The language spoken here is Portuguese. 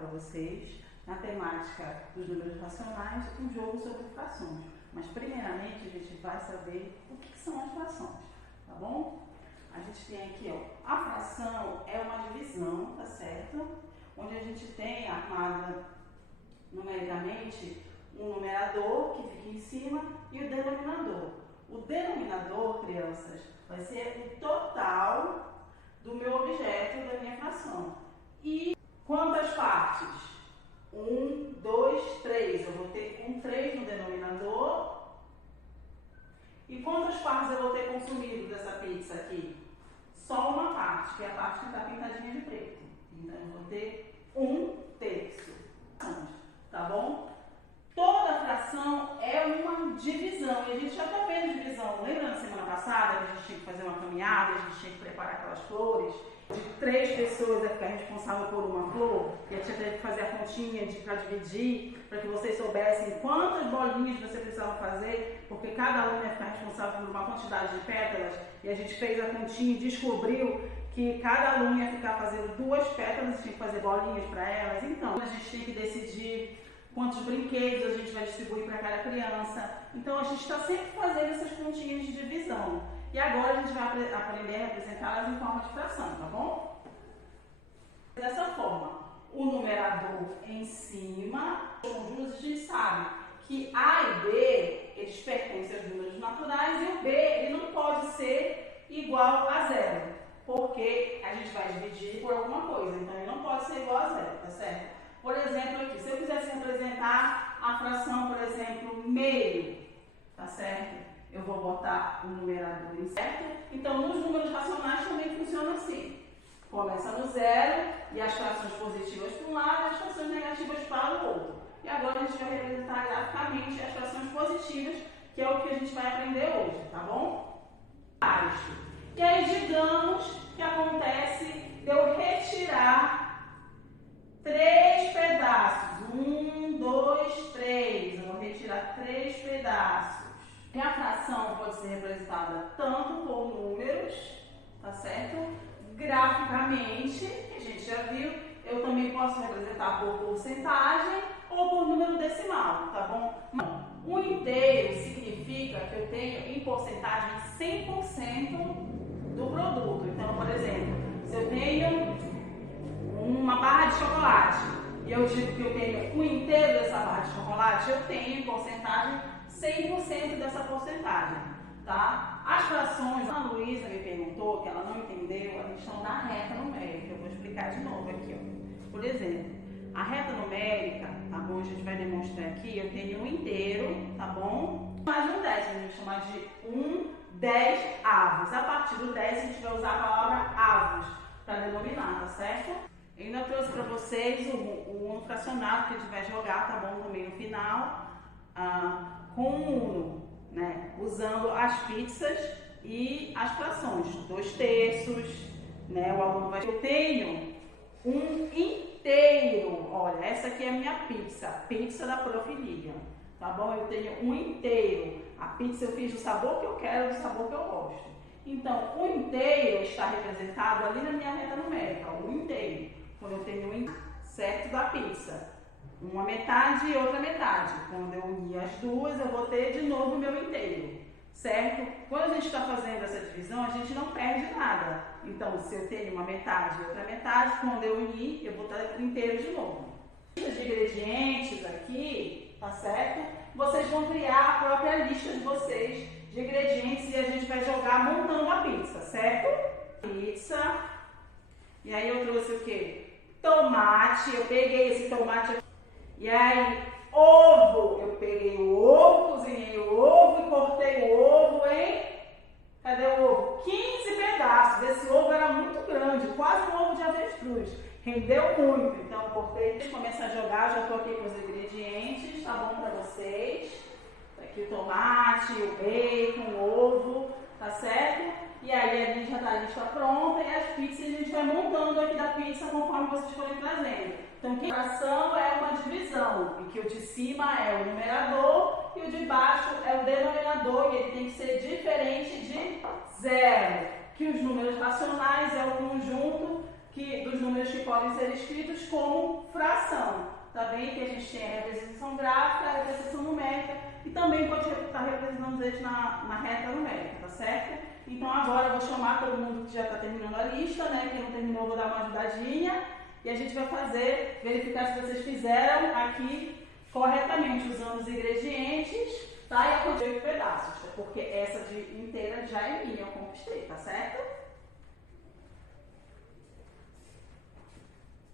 para vocês, na temática dos números racionais, um jogo sobre frações. Mas, primeiramente, a gente vai saber o que são as frações, tá bom? A gente tem aqui, ó, a fração é uma divisão, tá certo? Onde a gente tem armada numericamente um numerador, que fica em cima, e o denominador. O denominador, crianças, vai ser o total do meu objeto, da minha fração. E quantas partes? 1, 2, 3. Eu vou ter um 3 no denominador. E quantas partes eu vou ter consumido dessa pizza aqui? Só uma parte, que é a parte que está pintadinha de preto. Então, eu vou ter 1/3. Tá bom? Toda fração é uma divisão. E a gente já está vendo divisão. Lembra na semana passada que a gente tinha que fazer uma caminhada, a gente tinha que preparar aquelas flores? De 3 pessoas ia ficar responsável por uma flor, e a tia teve que fazer a continha para dividir, para que vocês soubessem quantas bolinhas você precisava fazer, porque cada aluno ia ficar responsável por uma quantidade de pétalas, e a gente fez a continha e descobriu que cada aluno ia ficar fazendo 2 pétalas e tinha que fazer bolinhas para elas. Então, a gente tem que decidir quantos brinquedos a gente vai distribuir para cada criança. Então, a gente está sempre fazendo essas continhas de divisão. E agora a gente vai aprender a representá-las em forma de fração, tá bom? Dessa forma, o numerador em cima, os conjuntos, a gente sabe que A e B, eles pertencem aos números naturais, e o B, ele não pode ser igual a 0, porque a gente vai dividir por alguma coisa, então ele não pode ser igual a 0, tá certo? Por exemplo, aqui, se eu quisesse representar a fração, por exemplo, meio, tá certo? Eu vou botar o numerador em certo. Então, nos números racionais também funciona assim. Começa no 0 e as frações positivas para um lado e as frações negativas para o outro. E agora a gente vai representar graficamente as frações positivas, que é o que a gente vai aprender hoje, tá bom? E aí, digamos que acontece de eu retirar 3 pedaços. 1, 2, 3. Eu vou retirar 3 pedaços. E a fração pode ser representada tanto por números, tá certo? Graficamente, que a gente já viu, eu também posso representar por porcentagem ou por número decimal, tá bom? Um inteiro significa que eu tenho em porcentagem 100% do produto. Então, por exemplo, se eu tenho uma barra de chocolate e eu digo que eu tenho um inteiro dessa barra de chocolate, eu tenho em porcentagem 100% dessa porcentagem, tá? As frações, a Luísa me perguntou, que ela não entendeu a questão da reta numérica. Eu vou explicar de novo aqui, ó. Por exemplo, a reta numérica, tá bom? A gente vai demonstrar aqui, eu tenho um inteiro, tá bom? Mais de um 10, a gente vai chamar de 10 avos. A partir do 10, a gente vai usar a palavra avos para denominar, tá certo? Eu ainda trouxe para vocês um fracionado que a gente vai jogar, tá bom? Também no final. Com o Uno, né? Usando as pizzas e as frações, 2/3, né? O aluno vai... Eu tenho um inteiro, olha, essa aqui é a minha pizza da Prof. Lilian, tá bom? Eu tenho um inteiro, a pizza eu fiz do sabor que eu quero, do sabor que eu gosto. Então, o inteiro está representado ali na minha reta numérica, o inteiro, quando eu tenho um certo da pizza. Uma metade e outra metade. Quando eu unir as duas, eu vou ter de novo o meu inteiro, certo? Quando a gente está fazendo essa divisão, a gente não perde nada. Então, se eu tenho uma metade e outra metade, quando eu unir, eu vou ter inteiro de novo. Lista de ingredientes aqui, tá certo? Vocês vão criar a própria lista de vocês de ingredientes e a gente vai jogar montando a pizza, certo? Pizza. E aí eu trouxe o quê? Tomate. Eu peguei esse tomate aqui. E aí, ovo, eu peguei o ovo, cozinhei o ovo e cortei o ovo em, cadê o ovo? 15 pedaços. Esse ovo era muito grande, quase um ovo de avestruz. Rendeu muito, então eu cortei. Deixa eu começar a jogar, já estou aqui com os ingredientes, tá bom para vocês? Tá aqui o tomate, o bacon, o ovo, tá certo? E aí a gente já tá a lista pronta e as pizzas a gente vai montando aqui da pizza conforme vocês forem trazendo. Então, a fração é uma divisão, e que o de cima é o numerador e o de baixo é o denominador, e ele tem que ser diferente de 0. Que os números racionais é o conjunto dos números que podem ser escritos como fração. Tá bem? Que a gente tem a representação gráfica, a representação numérica e também pode estar representando eles na reta numérica, tá certo? Então agora eu vou chamar todo mundo que já está terminando a lista, né? Quem não terminou, eu vou dar uma ajudadinha e a gente vai verificar se vocês fizeram aqui corretamente, usando os ingredientes, tá? E a quantidade de pedaços, porque essa de inteira já é minha, eu conquistei, tá certo?